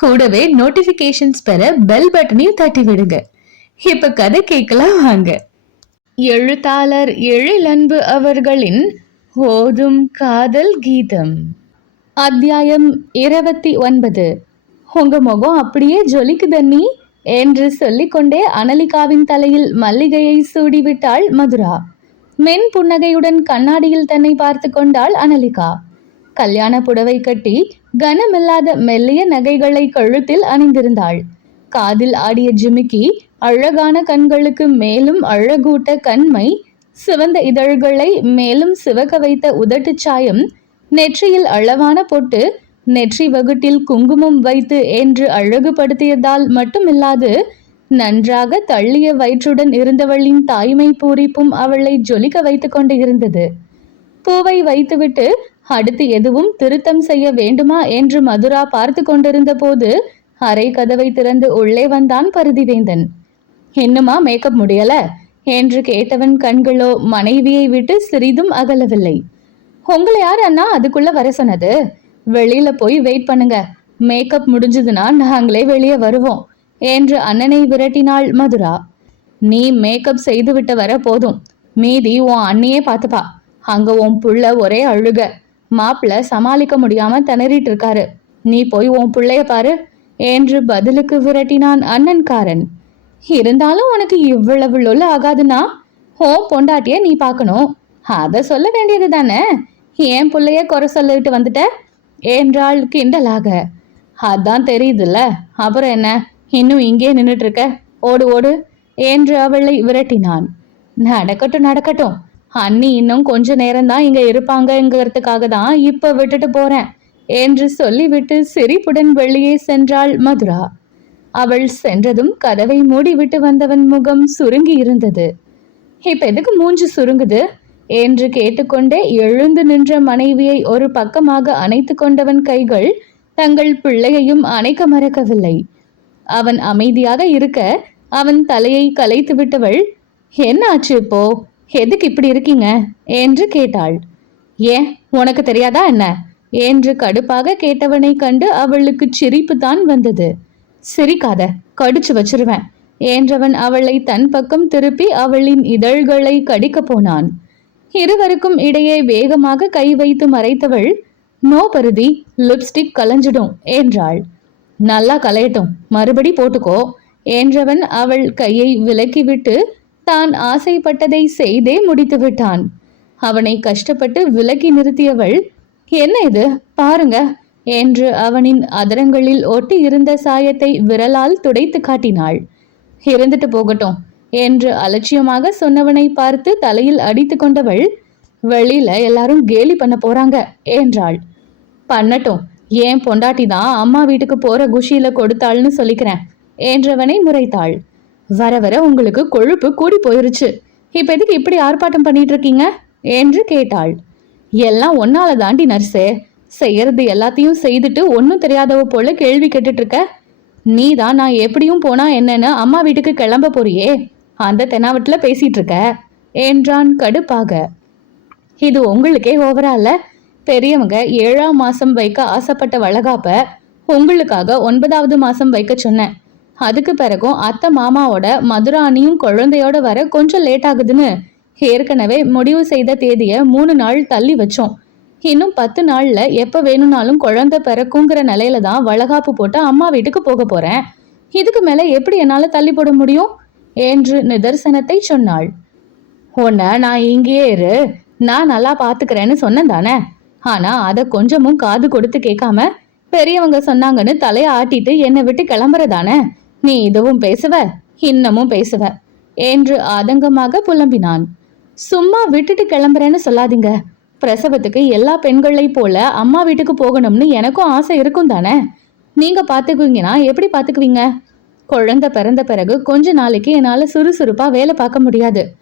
கூடவே நோட்டிபிகேஷன்ஸ் பெற பெல் பட்டனையும் தட்டி விடுங்க இப்ப கதை கேட்கலாம் வாங்க. எழுத்தாளர் எழிலன்பு அவர்களின் ஓதும் காதல் கீதம். அத்தியாயம் இருபத்தி ஒன்பது. உங்க முகம் அப்படியே ஜொலிக்குதண்ணி என்று சொல்லிக்கொண்டே அனலிகாவின் தலையில் மல்லிகையை சூடிவிட்டாள் மதுரா. மென் புன்னகையுடன் கண்ணாடியில் தன்னை பார்த்து கொண்டாள் அனலிகா. கல்யாண புடவை கட்டி கனமில்லாத மெல்லிய நகைகளை கழுத்தில் அணிந்திருந்தாள். காதில் ஆடிய ஜிமிக்கி அழகான கண்களுக்கு மேலும் அழகூட்ட கண்மை சிவந்த இதழ்களை மேலும் சிவக்க வைத்த உதட்டு சாயம் நெற்றியில் அளவான பொட்டு நெற்றி வகுட்டில் குங்குமம் வைத்து என்று அழகுபடுத்தியதால் மட்டுமில்லாது நன்றாக தள்ளிய வயிற்றுடன் இருந்தவளின் தாய்மை பூரிப்பும் அவளை ஜொலிக்க வைத்து கொண்டு இருந்தது. பூவை வைத்துவிட்டு அடுத்து எதுவும் திருத்தம் செய்ய வேண்டுமா என்று மதுரா பார்த்து கொண்டிருந்த போது அறை கதவை திறந்து உள்ளே வந்தான் பருதிவேந்தன். இன்னுமா மேக்கப் முடியல? என்று கேட்டவன் கண்களோ மனைவியை விட்டு சிறிதும் அகலவில்லை. உங்களை யார் அண்ணா அதுக்குள்ள வர சொன்னது? வெளியில போய் வெயிட் பண்ணுங்க. மேக்கப் முடிஞ்சதுன்னா நாங்களே வெளியே வருவோம் என்று அண்ணனை விரட்டினாள் மதுரா. நீ மேக்கப் செய்து விட்டு வர போதும். மீதி உன் அண்ணியே பார்த்துப்பா. அங்க உன் புள்ள ஒரே அழுக. மாப்பிள்ள சமாளிக்க முடியாம திணறிட்டு இருக்காரு நீ போய் உன் பிள்ளைய பாரு என்று பதிலுக்கு விரட்டினான் அண்ணன்காரன். இருந்தாலும் உனக்கு இவ்வளவு லொல்ல ஆகாதுன்னா ஓ பொண்டாட்டிய நீ பார்க்கணும் அத சொல்ல வேண்டியது தானே. ஏன் பிள்ளைய குறை சொல்லிட்டு வந்துட்ட? என்றாள் கிண்டலாக. அதான் தெரியுதுல்ல. அப்புறம் என்ன? இன்னும் இங்கே நின்றுட்டு இருக்க. ஓடு ஓடு என்று அவளை விரட்டினான். நடக்கட்டும் நடக்கட்டும். அண்ணி இன்னும் கொஞ்ச நேரம்தான் இங்க இருப்பாங்கங்கிறதுக்காக தான் இப்ப விட்டுட்டு போறேன் என்று சொல்லிவிட்டு சிரிப்புடன் வெளியே சென்றாள் மதுரா. அவள் சென்றதும் கதவை மூடிவிட்டு வந்தவன் முகம் சுருங்கி இருந்தது. இப்ப எதுக்கு மூஞ்சு சுருங்குது? என்று கேட்டுக்கொண்டே எழுந்து நின்ற மனைவியை ஒரு பக்கமாக அணைத்து கொண்டவன் கைகள் தங்கள் பிள்ளையையும் அணைக்க மறக்கவில்லை. அவன் அமைதியாக இருக்க அவன் தலையை கலைத்து விட்டவள் என்ன ஆச்சு இப்போ? எதுக்கு இப்படி இருக்கீங்க? என்று கேட்டாள். ஏன் உனக்கு தெரியாதா என்ன? என்று கடுப்பாக கேட்டவனை கண்டு அவளுக்கு சிரிப்பு தான் வந்தது. சிரிக்காத கடிச்சு வச்சிருவேன் என்றவன் அவளை தன் பக்கம் திருப்பி அவளின் இதழ்களை கடிக்கப் போனான். இருவருக்கும் இடையே வேகமாக கை வைத்து மறைத்தவள் நோ பருதி லிப்ஸ்டிக் கலைஞ்சிடும் என்றாள். நல்லா கலையட்டும் மறுபடி போட்டுக்கோ என்றவன் அவள் கையை விலக்கிவிட்டு தான் ஆசைப்பட்டதை செய்தே முடித்து விட்டான் அவனை கஷ்டப்பட்டு விலக்கி நிறுத்தியவள் என்ன இது? பாருங்க என்று அவனின் அதரங்களில் ஒட்டி இருந்த சாயத்தை விரலால் துடைத்து காட்டினாள். இருந்துட்டு போகட்டும் என்று அலட்சியமாக சொன்னவனை பார்த்து தலையில் அடித்து கொண்டவள் வெளியில எல்லாரும் கேலி பண்ண போறாங்க என்றாள். பண்ணட்டும் ஏன் பொண்டாட்டி தான் அம்மா வீட்டுக்கு போற குஷியில கொடுத்தாள்னு சொல்லிக்கிறேன் என்றவனை முறைத்தாள். வர வர உங்களுக்கு கொழுப்பு கூடி போயிருச்சு. இப்ப எதுக்கு இப்படி ஆர்ப்பாட்டம் பண்ணிட்டு இருக்கீங்க என்று கேட்டாள். எல்லாம் ஒன்னால தாண்டி நர்ஸே. செய்யறது எல்லாத்தையும் செய்துட்டு ஒன்றும் தெரியாதவ போல கேள்வி கேட்டுட்டு இருக்க நீ தான் நான் எப்படியும் போனா என்னன்னு அம்மா வீட்டுக்கு கிளம்ப போறியே. அந்த தெனாவட்டில் பேசிட்டு இருக்க என்றான் கடுப்பாக. இது உங்களுக்கே ஓவரால பெரியவங்க ஏழாம் மாசம் வைக்க ஆசைப்பட்ட வளகாப்ப உங்களுக்காக ஒன்பதாவது மாசம் வைக்க சொன்னேன். அதுக்கு பிறகும் அத்தை மாமாவோட மதுராணியும் குழந்தையோட வர கொஞ்சம் லேட் ஆகுதுன்னு ஏற்கனவே முடிவு செய்த தேதியை மூணு நாள் தள்ளி வச்சோம். இன்னும் பத்து நாள்ல எப்ப வேணும்னாலும் குழந்தை பிறக்குங்கிற நிலையில தான் வளகாப்பு போட்டு அம்மா வீட்டுக்கு போக போறேன். இதுக்கு மேல எப்படி என்னால தள்ளி போட முடியும்? என்று நிதர்சனத்தை சொன்னாள். உன்னை நான் இங்கேயே இரு. நான் நல்லா பாத்துக்கிறேன்னு சொன்னேன் தானே. ஆனா அதை கொஞ்சமும் காது கொடுத்து கேட்காம பெரியவங்க சொன்னாங்கன்னு தலையை ஆட்டிட்டு என்னை விட்டு கிளம்புறதானே? நீ இதுவும் பேசுவ? இன்னமும் பேசுவ. என்று ஆதங்கமாக புலம்பினான். சும்மா விட்டுட்டு கிளம்புறேன்னு சொல்லாதீங்க. பிரசவத்துக்கு எல்லா பெண்களை போல அம்மா வீட்டுக்கு போகணும்னு எனக்கும் ஆசை இருக்கும் தானே? நீங்க பாத்துக்குவீங்கன்னா எப்படி பாத்துக்குவீங்க? குழந்தை பிறந்த பிறகு கொஞ்ச நாளைக்கு என்னால சுறுசுறுப்பா வேலை பார்க்க முடியாது.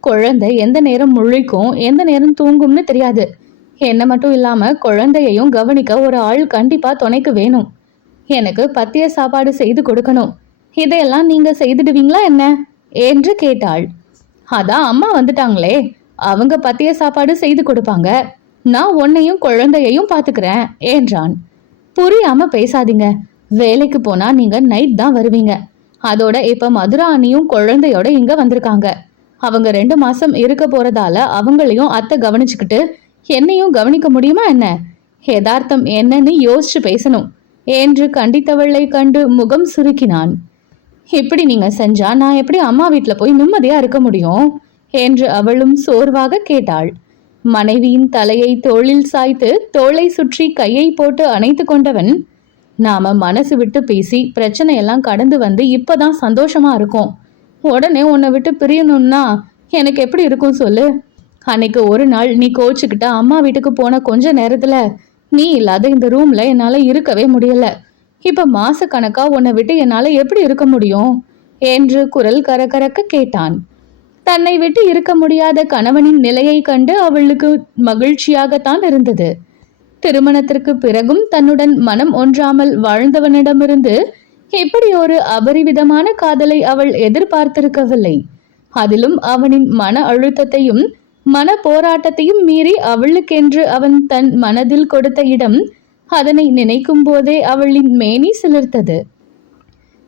குழந்தை எந்த நேரம் முழிக்கும் எந்த நேரம் தூங்கும்னு தெரியாது. என்ன மட்டும் இல்லாம குழந்தையையும் கவனிக்க ஒரு ஆள் கண்டிப்பா துணைக்கு வேணும். எனக்கு பத்திய சாப்பாடு செய்து கொடுக்கணும். இதையெல்லாம் நீங்க செய்துடுவீங்களா என்ன? என்று கேட்டாள். அதான் அம்மா வந்துட்டாங்களே. அவங்க பத்திய சாப்பாடு செய்து கொடுப்பாங்க. நான் உன்னையும் குழந்தையையும் பாத்துக்கிறேன் என்றான். புரியாம பேசாதீங்க. வேலைக்கு போனா நீங்க நைட் தான் வருவீங்க. அதோட இப்ப மதுரா அண்ணியும் குழந்தையோட இங்க வந்திருக்காங்க. அவங்க ரெண்டு மாசம் இருக்க போறதால அவங்களையும் அத்தை கவனிச்சுக்கிட்டு என்னையும் கவனிக்க முடியுமா என்ன? யதார்த்தம் என்னன்னு யோசிச்சு பேசணும். என்று கண்டித்தவளை கண்டு முகம் சுருக்கினான். இப்படி நீங்க செஞ்சா நான் எப்படி அம்மா வீட்ல போய் நிம்மதியா இருக்க முடியும்? என்று அவளும் சோர்வாக கேட்டாள். மனைவியின் தலையை தோளில் சாய்த்து தோளை சுற்றி கையை போட்டு அணைத்து கொண்டவன் நாம மனசு விட்டு பேசி பிரச்சனையெல்லாம் கடந்து வந்து இப்பதான் சந்தோஷமா இருக்கும். உடனே உன்னை விட்டு பிரியணும்னா எனக்கு எப்படி இருக்கும் சொல்லு? அன்னைக்கு ஒரு நாள் நீ கோச்சுக்கிட்ட அம்மா வீட்டுக்கு போன கொஞ்ச நேரத்துல நீ இல்லாத இந்த ரூம்ல என்னால இருக்கவே முடியல. இப்ப மாசக்கணக்கா உன்னை விட்டு என்னால எப்படி இருக்க முடியும்? என்று குரல் கரகரக்க கேட்டான். தன்னை விட்டு இருக்க முடியாத கணவனின் நிலையை கண்டு அவளுக்கு மகிழ்ச்சியாகத்தான் இருந்தது. திருமணத்திற்கு பிறகும் தன்னுடன் மனம் ஒன்றாமல் வாழ்ந்தவனிடமிருந்து இப்படி ஒரு அபரிவிதமான காதலை அவள் எதிர்பார்த்திருக்கவில்லை. அதிலும் அவனின் மன அழுத்தத்தையும் மன போராட்டத்தையும் மீறி அவளுக்கென்று அவன் தன் மனதில் கொடுத்த இடம் அதனை நினைக்கும் போதே அவளின் மேனி சிலிர்த்தது.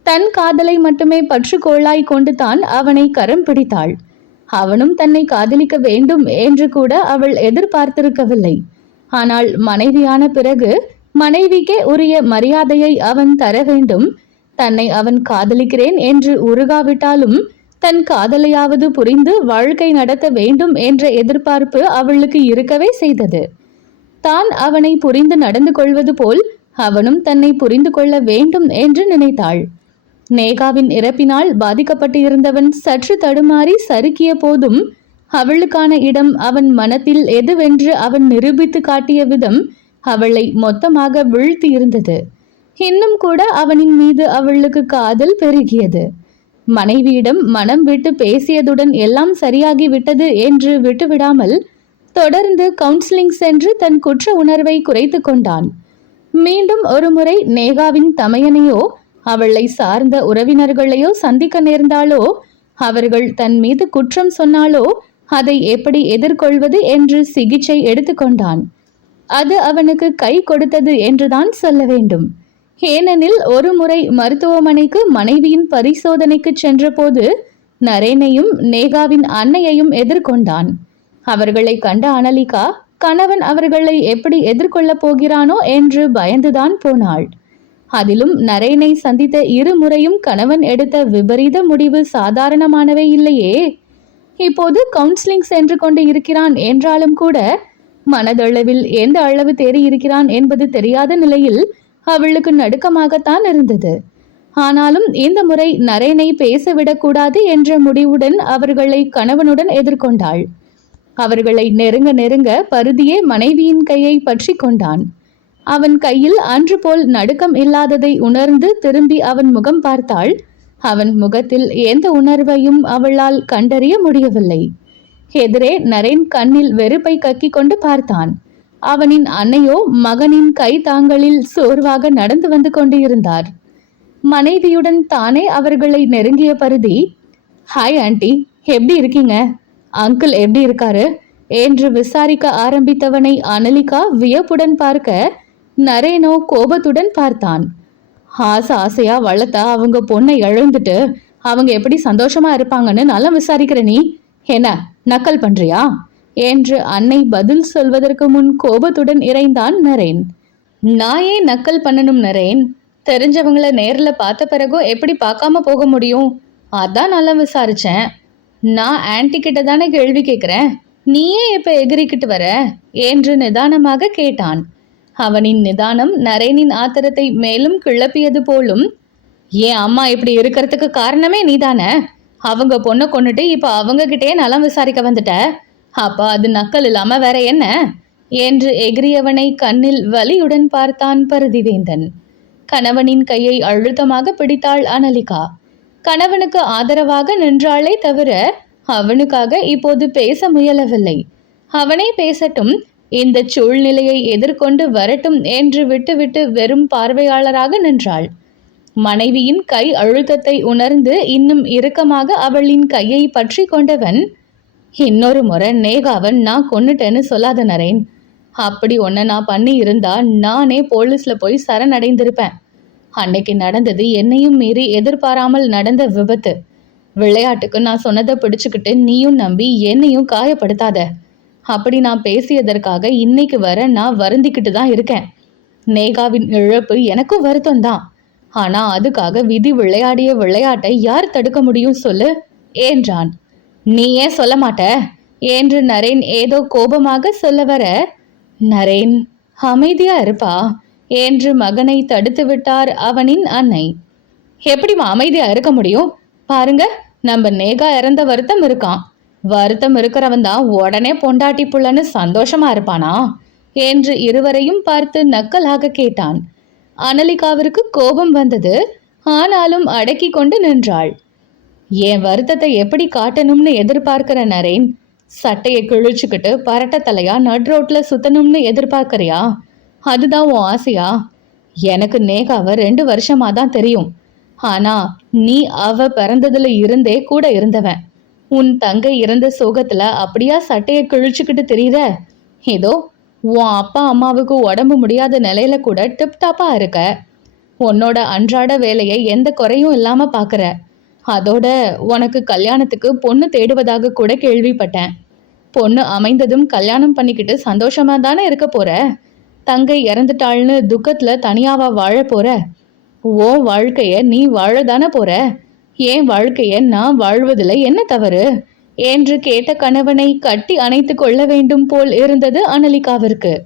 தன் காதலை மட்டுமே பற்றுக்கோளாய் கொண்டு தான் அவனை கரம் பிடித்தாள். அவனும் தன்னை காதலிக்க வேண்டும் என்று கூட அவள் எதிர்பார்த்திருக்கவில்லை. ஆனால் மனைவியான பிறகு மனைவிக்கே உரிய மரியாதையை அவன் தர வேண்டும். தன்னை அவன் காதலிக்கிறேன் என்று உருகாவிட்டாலும் தன் காதலையாவது புரிந்து வாழ்க்கை நடத்த வேண்டும் என்ற எதிர்பார்ப்பு அவளுக்கு இருக்கவே செய்தது. தான் அவனை புரிந்து நடந்து கொள்வது போல் அவனும் தன்னை புரிந்து கொள்ள வேண்டும் என்று நினைத்தாள். நேகாவின் இறப்பினால் பாதிக்கப்பட்டு இருந்தவன் சற்று தடுமாறி சறுக்கிய போதும் அவளுக்கான இடம் அவன் மனத்தில் எதுவென்று அவன் நிரூபித்து காட்டிய விதம் அவளை மொத்தமாக வீழ்த்தி இருந்தது இன்னும் கூட அவனின் மீது அவளுக்கு காதல் பெருகியது. மனைவியிடம் மனம் விட்டு பேசியதுடன் எல்லாம் சரியாகி விட்டது என்று விட்டுவிடாமல் தொடர்ந்து கவுன்சிலிங் சென்று தன் குற்ற உணர்வை குறைத்து கொண்டான். மீண்டும் ஒருமுறை நேகாவின் தமையனையோ அவளை சார்ந்த உறவினர்களையோ சந்திக்க நேர்ந்தாலோ அவர்கள் தன் மீது குற்றம் சொன்னாலோ அதை எப்படி எதிர்கொள்வது என்று சிகிச்சை எடுத்துக்கொண்டான் அது அவனுக்கு கை கொடுத்தது என்றுதான் சொல்ல வேண்டும். ஏனெனில் ஒரு முறை மருத்துவமனைக்கு மனைவியின் பரிசோதனைக்கு சென்றபோது நரேனையும் நேகாவின் அன்னையையும் எதிர்கொண்டான். அவர்களை கண்ட அனலிகா கணவன் அவர்களை எப்படி எதிர்கொள்ளப் போகிறானோ? என்று பயந்துதான் போனாள். அதிலும் நரேனை சந்தித்த இரு முறையும் கணவன் எடுத்த விபரீத முடிவு சாதாரணமானவே இல்லையே. இப்போது கவுன்சிலிங் சென்று கொண்டு இருக்கிறான் என்றாலும் கூட மனதளவில் எந்த அளவு தேறி இருக்கிறான் என்பது தெரியாத நிலையில் அவளுக்கு நடுக்கமாகத்தான் இருந்தது. ஆனாலும் இந்த முறை நரேனை பேசவிடக்கூடாது என்ற முடிவுடன் அவர்களை கணவனுடன் எதிர்கொண்டாள். அவர்களை நெருங்க நெருங்க பருதியே மனைவியின் கையை பற்றி கொண்டான். அவன் கையில் அன்று போல் நடுக்கம் இல்லாததை உணர்ந்து திரும்பி அவன் முகம் பார்த்தாள். அவன் முகத்தில் எந்த உணர்வையும் அவளால் கண்டறிய முடியவில்லை. எதிரே நரேன் கண்ணில் வெறுப்பை கக்கிக் கொண்டு பார்த்தான். அவனின் அன்னையோ மகனின் கை தாங்களில் சோர்வாக நடந்து வந்து கொண்டு இருந்தார் மனைவியுடன் தானே அவர்களை நெருங்கிய பருதி ஹாய் ஆண்டி எப்படி இருக்கீங்க? அங்கிள் எப்படி இருக்காரு? என்று விசாரிக்க ஆரம்பித்தவனை அனலிகா வியப்புடன் பார்க்க நரேனோ கோபத்துடன் பார்த்தான். ஆசை ஆசையா வளர்த்தா அவங்க பொண்ணை இழந்துட்டு அவங்க எப்படி சந்தோஷமா இருப்பாங்கன்னு நல்லா விசாரிக்கிற நீ. என்ன நக்கல் பண்றியா? என்று அன்னை பதில் சொல்வதற்கு முன் கோபத்துடன் இறைந்தான் நரேன். நான் ஏன் நக்கல் பண்ணணும் நரேன். தெரிஞ்சவங்கள நேரில் பார்த்த பிறகோ எப்படி பார்க்காம போக முடியும்? அதான் நல்லா விசாரிச்சேன். நான் ஆன்டி கிட்ட தானே கேள்வி கேட்குறேன் நீயே இப்போ எகிரிக்கிட்டு வர? என்று நிதானமாக கேட்டான். அவனின் நிதானம் நரேனின் ஆத்திரத்தை மேலும் கிளப்பியது போலும் ஏன் அம்மா இப்படி இருக்கிறதுக்கு காரணமே நீதானே? அவங்க பொண்ணை கொண்டுட்டு இப்போ அவங்க நலம் விசாரிக்க வந்துட்ட? அப்பா அது நக்கல் இல்லாம வேற என்ன? என்று எகிரியவனை கண்ணில் வலியுடன் பார்த்தான் பருதிவேந்தன். கணவனின் கையை அழுத்தமாக பிடித்தாள் அனலிகா. கணவனுக்கு ஆதரவாக நின்றாளே தவிர அவனுக்காக இப்போது பேச முயலவில்லை. அவனே பேசட்டும் இந்த சூழ்நிலையை எதிர்கொண்டு வரட்டும் என்று விட்டுவிட்டு வெறும் பார்வையாளராக நின்றாள். மனைவியின் கை அழுத்தத்தை உணர்ந்து இன்னும் இறுக்கமாக அவளின் கையை பற்றி கொண்டவன் இன்னொரு முறை நேகாவன் நான் கொன்னுட்டேன்னு சொல்லாத நரேன். அப்படி ஒன்ன நான் பண்ணி இருந்தா நானே போலீஸ்ல போய் சரணடைந்திருப்பேன். அன்னைக்கு நடந்தது என்னையும் மீறி எதிர்பாராமல் நடந்த விபத்து. விளையாட்டுக்கு நான் சொன்னதை பிடிச்சுக்கிட்டு நீயும் நம்பி என்னையும் காயப்படுத்தாத. அப்படி நான் பேசியதற்காக இன்னைக்கு வர நான் வருந்திக்கிட்டு தான் இருக்கேன். நேகாவின் இழப்பு எனக்கும் வருத்தம் தான். ஆனா அதுக்காக விதி விளையாடிய விளையாட்டை யார் தடுக்க முடியும் சொல்லு? என்றான். நீ ஏன் சொல்ல மாட்ட. என்று நரேன் ஏதோ கோபமாக சொல்ல வர நரேன் அமைதியா இருப்பா என்று மகனை தடுத்து விட்டார் அவனின் அன்னை. எப்படிம்மா அமைதியா இருக்க முடியும்? பாருங்க நம்ம நேகா இறந்த வருத்தம் இருக்கான். வருத்தம் இருக்கிறவன் தான் உடனே பொண்டாட்டி புள்ளன்னு சந்தோஷமா இருப்பானா? என்று இருவரையும் பார்த்து நக்கலாக கேட்டான். அனலிகாவிற்கு கோபம் வந்தது. ஆனாலும் அடக்கி கொண்டு நின்றாள். என் வருத்தத்தை எப்படி காட்டணும்னு எதிர்பார்க்கிற நரேன்? சட்டையை கிழிச்சுக்கிட்டு பரட்ட தலையா நட் ரோட்ல சுத்தணும்னு எதிர்பார்க்கறியா? அதுதான் உன் ஆசையா? எனக்கு நேகாவை ரெண்டு வருஷமா தான் தெரியும். ஆனா நீ அவ பிறந்ததுல இருந்தே கூட இருந்தவன். உன் தங்கை இறந்த சோகத்துல அப்படியா சட்டையை கிழிச்சுக்கிட்டு தெரியுற? ஏதோ உன் அப்பா அம்மாவுக்கு உடம்பு முடியாத நிலையில கூட டிப்டாப்பா இருக்க. உன்னோட அன்றாட வேலையை எந்த குறையும் இல்லாம பாக்குற. அதோட உனக்கு கல்யாணத்துக்கு பொண்ணு தேடுவதாக கூட கேள்விப்பட்டேன். பொண்ணு அமைந்ததும் கல்யாணம் பண்ணிக்கிட்டு சந்தோஷமா தானே இருக்க போற? தங்கை இறந்துட்டாள்னு துக்கத்துல தனியாவா வாழ போற? ஓ வாழ்க்கைய நீ வாழதானே போற? ஏன் வாழ்க்கைய நான் வாழ்வதில் என்ன தவறு? என்று கேட்ட கணவனை கட்டி அணைத்து கொள்ள வேண்டும் போல் இருந்தது அனலிகாவிற்கு.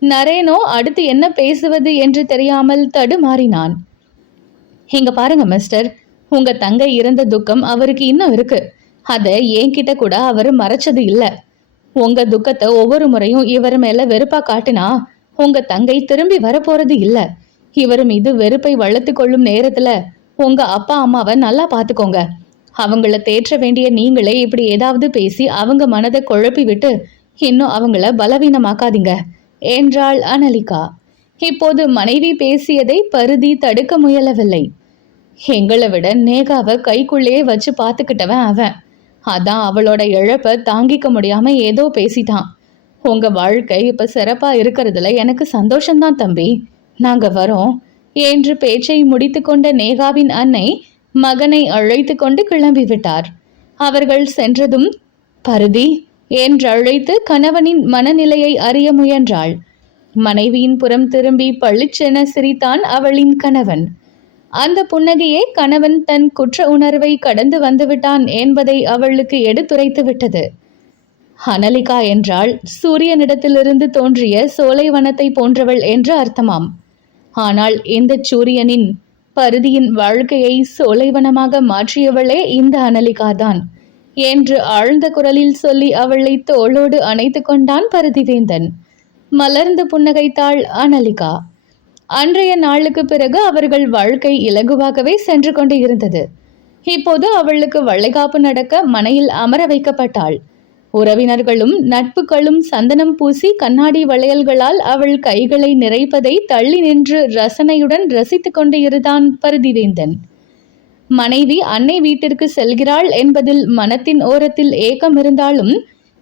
நரேனோ அடுத்து என்ன பேசுவது என்று தெரியாமல் தடுமாறினான். இங்க பாருங்க மிஸ்டர் உங்க தங்கை இறந்த துக்கம் அவருக்கு இன்னும் இருக்கு. அதை என்கிட்ட கூட அவர் மறைச்சது இல்லை. உங்க துக்கத்தை ஒவ்வொரு முறையும் இவர் மேல வெறுப்பா காட்டினா உங்க தங்கை திரும்பி வரப்போறது இல்ல. இவர் மீது வெறுப்பை வளர்த்து கொள்ளும் நேரத்துல உங்க அப்பா அம்மாவை நல்லா பாத்துக்கோங்க. அவங்கள தேற்ற வேண்டிய நீங்களே இப்படி ஏதாவது பேசி அவங்க மனதை குழப்பி விட்டு இன்னும் அவங்கள பலவீனமாக்காதீங்க. என்றாள் அனலிகா. இப்போது மனைவி பேசியதை பருதி தடுக்க முயலவில்லை. எங்களை விட நேகாவை கைக்குள்ளேயே வச்சு பார்த்துக்கிட்டவன் அவன். அதான் அவளோட இழப்பை தாங்கிக்க முடியாம ஏதோ பேசிட்டான். உங்க வாழ்க்கை இப்ப சிறப்பா இருக்கிறதுல எனக்கு சந்தோஷம்தான் தம்பி. நாங்க வரோம். என்று பேச்சை முடித்துக்கொண்ட நேகாவின் அன்னை மகனை அழைத்து கொண்டு கிளம்பி விட்டார். அவர்கள் சென்றதும் பருதி என்று அழைத்து கணவனின் மனநிலையை அறிய முயன்றாள். மனைவியின் புறம் திரும்பி பளிச்சென சிரித்தான் அவளின் கணவன். அந்த புன்னகையே கணவன் தன் குற்ற உணர்வை கடந்து வந்துவிட்டான் என்பதை அவளுக்கு எடுத்துரைத்து விட்டது. அனலிகா என்றால் சூரியனிடத்திலிருந்து தோன்றிய சோலைவனத்தை போன்றவள் என்று அர்த்தமாம். ஆனால் இந்த சூரியனின் பருதியின் வாழ்க்கையை சோலைவனமாக மாற்றியவளே இந்த அனலிகாதான் என்று ஆழ்ந்த குரலில் சொல்லி அவளை தோளோடு அணைத்து கொண்டான் பருதிவேந்தன். மலர்ந்து புன்னகைத்தாள் அனலிகா. அன்றைய நாளுக்கு பிறகு அவர்கள் வாழ்க்கை இலகுவாகவே சென்று கொண்டு இருந்தது. இப்போது அவளுக்கு வளைகாப்பு நடக்க மனையில் அமர வைக்கப்பட்டாள். உறவினர்களும் நட்புகளும் சந்தனம் பூசி கண்ணாடி வளையல்களால் அவள் கைகளை நிறைப்பதை தள்ளி நின்று ரசனையுடன் ரசித்து கொண்டு இருந்தான் பருதிவேந்தன். மனைவி அன்னை வீட்டிற்கு செல்கிறாள் என்பதில் மனத்தின் ஓரத்தில் ஏக்கம் இருந்தாலும்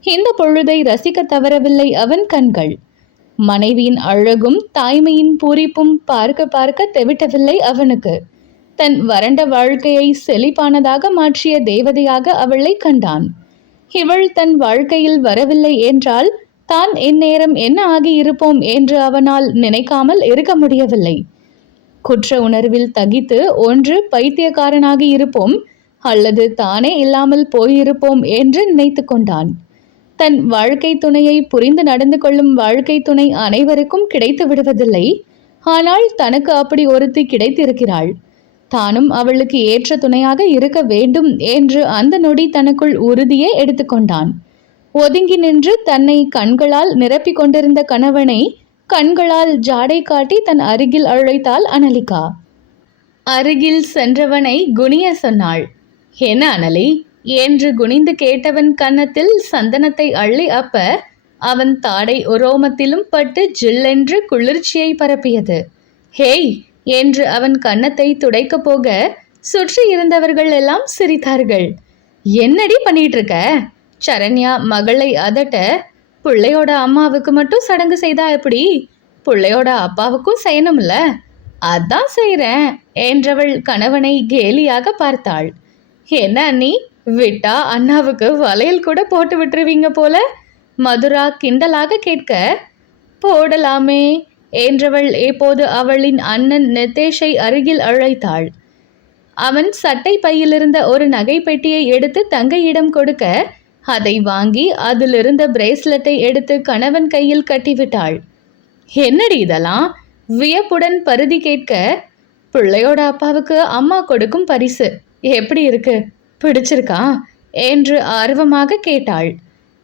இந்த பொழுதை ரசிக்க தவறவில்லை அவன் கண்கள். மனைவியின் அழகும் தாய்மையின் பூரிப்பும் பார்க்க பார்க்க தெவிட்டவில்லை அவனுக்கு. தன் வறண்ட வாழ்க்கையை செழிப்பானதாக மாற்றிய தேவதையாக அவளை கண்டான். இவள் தன் வாழ்க்கையில் வரவில்லை என்றால் தான் இந்நேரம் என்ன ஆகியிருப்போம் என்று அவனால் நினைக்காமல் இருக்க முடியவில்லை. குற்ற உணர்வில் தகித்து ஒன்று பைத்தியக்காரனாகி இருப்போம் அல்லது தானே இல்லாமல் போயிருப்போம் என்று நினைத்து கொண்டான். தன் வாழ்க்கை துணையை புரிந்து நடந்து கொள்ளும் வாழ்க்கை துணை அனைவருக்கும் கிடைத்து விடுவதில்லை. ஆனால் தனக்கு அப்படி ஒருத்தி கிடைத்திருக்கிறாள். தானும் அவளுக்கு ஏற்ற துணையாக இருக்க வேண்டும் என்று அந்த நொடி தனக்குள் உறுதியே எடுத்துக்கொண்டான். ஒதுங்கி நின்று தன்னை கண்களால் நிரப்பிக் கொண்டிருந்த கணவனை கண்களால் ஜாடை காட்டி தன் அருகில் அழைத்தாள் அனலிகா. அருகில் சென்றவனை குனிய சொன்னாள். என்ன அனலி? என்று குனிந்து கேட்டவன் கன்னத்தில் சந்தனத்தை அள்ளி அப்ப அவன் தாடை உரோமத்திலும் பட்டு ஜில்லென்று குளிர்ச்சியை பரப்பியது. ஹேய்! என்று அவன் கன்னத்தை துடைக்கப் போக சுற்றி இருந்தவர்கள் எல்லாம் சிரித்தார்கள். என்னடி பண்ணிட்டு இருக்க சரண்யா மகளை அதட்ட பிள்ளையோட அம்மாவுக்கு மட்டும் சடங்கு செய்தா எப்படி? பிள்ளையோட அப்பாவுக்கும் செய்யணும்ல? அதான் செய்கிறேன் என்றவள் கணவனை கேலியாக பார்த்தாள். என்ன அண்ணி? விட்டா அண்ணாவுக்கு வளையல் கூட போட்டு விட்டுருவீங்க போல? மதுரா கிண்டலாக கேட்க போடலாமே என்றவள் எப்போது அவளின் அண்ணன் நிதேஷை அருகில் அழைத்தாள். அவன் சட்டை பையிலிருந்த ஒரு நகை பெட்டியை எடுத்து தங்கையிடம் கொடுக்க அதை வாங்கி அதிலிருந்த பிரேஸ்லெட்டை எடுத்து கணவன் கையில் கட்டிவிட்டாள். என்னடி இதெல்லாம்? வியப்புடன் பருதி கேட்க பிள்ளையோட அப்பாவுக்கு அம்மா கொடுக்கும் பரிசு. எப்படி இருக்கு? பிடிச்சிருக்கா? என்று ஆர்வமாக கேட்டாள்.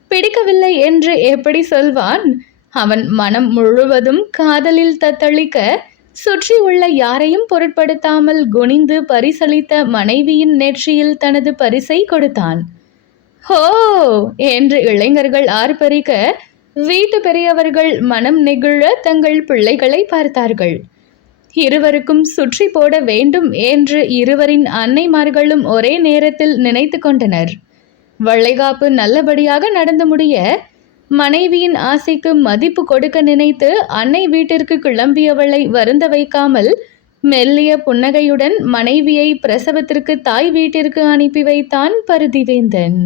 பிடிக்கவில்லை என்று எப்படி சொல்வான்? அவன் மனம் முழுவதும் காதலில் தத்தளிக்க சுற்றி உள்ள யாரையும் பொருட்படுத்தாமல் குனிந்து பரிசளித்த மனைவியின் நெற்றியில் தனது பரிசை கொடுத்தான். ஹோ! என்று இளைஞர்கள் ஆர்ப்பரிக்க வீட்டு பெரியவர்கள் மனம் நெகிழ தங்கள் பிள்ளைகளை பார்த்தார்கள். இருவருக்கும் சுற்றி போட வேண்டும் என்று இருவரின் அன்னைமார்களும் ஒரே நேரத்தில் நினைத்து கொண்டனர். வளைகாப்பு நல்லபடியாக நடந்து முடிய மனைவியின் ஆசைக்கு மதிப்பு கொடுக்க நினைத்து அன்னை வீட்டிற்கு கிளம்பியவளை வருந்த வைக்காமல் மெல்லிய புன்னகையுடன் மனைவியை பிரசவத்திற்கு தாய் வீட்டிற்கு அனுப்பி வைத்தான் பருதிவேந்தன்